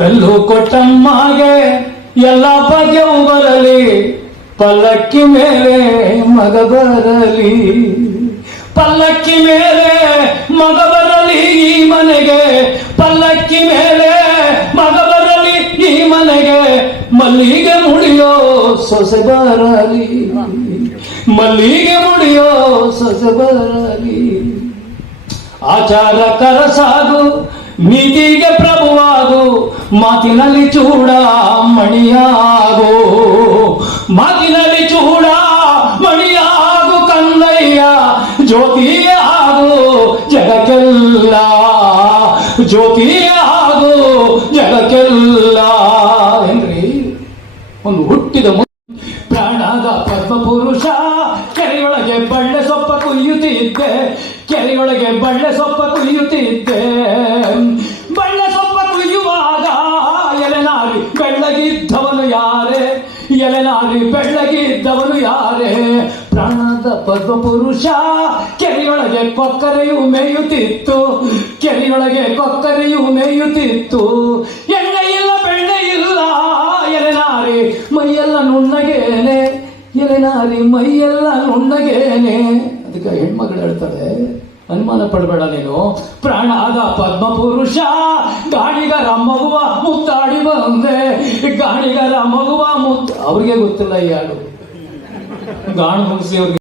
ಕಲ್ಲು ಕೊಟ್ಟಮ್ಮಗೆ ಎಲ್ಲ ಭಾಗ್ಯವು ಬರಲಿ. ಪಲ್ಲಕ್ಕಿ ಮೇಲೆ ಮಗ ಬರಲಿ. ಪಲ್ಲಕ್ಕಿ ಮೇಲೆ ಮಗ ಬರಲಿ ಈ ಮನೆಗೆ. ಪಲ್ಲಕ್ಕಿ ಮೇಲೆ ಮಗ ಬರಲಿ ಈ ಮನೆಗೆ. ಮಲ್ಲಿಗೆ ಮುಡಿಯೋ ಸೊಸೆ ಬರಲಿ. ಮಲ್ಲಿಗೆ ಮುಡಿಯೋ ಸೊಸೆ ಬರಲಿ. ಆಚಾರ ಕರಸಾಗು ನೀತಿಗೆ ಪ್ರಭುವಾಗು ಮಾತಿನಲ್ಲಿ ಚೂಡ ಮಣಿಯಾಗು. ಮಾತಿನಲ್ಲಿ ಚೂಡ ಮಣಿಯಾಗು ಕಂದಯ್ಯ, ಜ್ಯೋತಿಯ ಆಗು ಜಗಕ್ಕೆಲ್ಲ. ಜ್ಯೋತಿಯ ಆಗು ಜಗಕ್ಕೆಲ್ಲ. ಏನ್ರಿ? ಒಂದು ಹುಟ್ಟಿದ ಪ್ರಾಣದ ಪದ್ಮಪುರುಷ, ಕೆರೆಯೊಳಗೆ ಬಳ್ಳೆ ಸೊಪ್ಪ ಕುಯ್ಯುತ್ತಿದ್ದೆ. ಕೆರೆಯೊಳಗೆ ಬಳ್ಳೆ ಸೊಪ್ಪ ಕುಯ್ಯುತ್ತಿದ್ದೆ. ಬೆಳ್ಳಗಿದ್ದವನು ಯಾರೇ? ಎಲೆನಾರಿ ಬೆಳ್ಳಗಿದ್ದವನು ಯಾರೇ? ಪ್ರಾಣದ ಪದ್ಮಪುರುಷ, ಕೆರೆಯೊಳಗೆ ಕೊಕ್ಕರೆಯು ಮೇಯುತ್ತಿತ್ತು. ಕೆರೆಯೊಳಗೆ ಕೊಕ್ಕರೆಯು ಮೇಯುತ್ತಿತ್ತು. ಎಣ್ಣೆ ಇಲ್ಲ, ಬೆಣ್ಣೆ ಇಲ್ಲ ಎಲೆನಾರಿ ಮೈಯೆಲ್ಲ ನುಣ್ಣಗೇನೆ. ಎಲೆನಾರಿ ಮೈಯೆಲ್ಲ ನುಣ್ಣಗೇನೆ. ಅದಕ್ಕೆ ಹೆಣ್ಮಗಳು ಹೇಳ್ತಾರೆ, ಅನುಮಾನ ಪಡಬೇಡ ನೀನು. ಪ್ರಾಣಾದ ಮುತ್ತಾಡಿ ಬಂದೆ ಗಾಣಿಗರ ಮಗುವ ಮುತ್ತ ಅವ್ರಿಗೆ ಗೊತ್ತಿಲ್ಲ ಈ ಹಾಡು. ಗಾಣ ಮುಗಿಸಿ ಅವ್ರಿಗೆ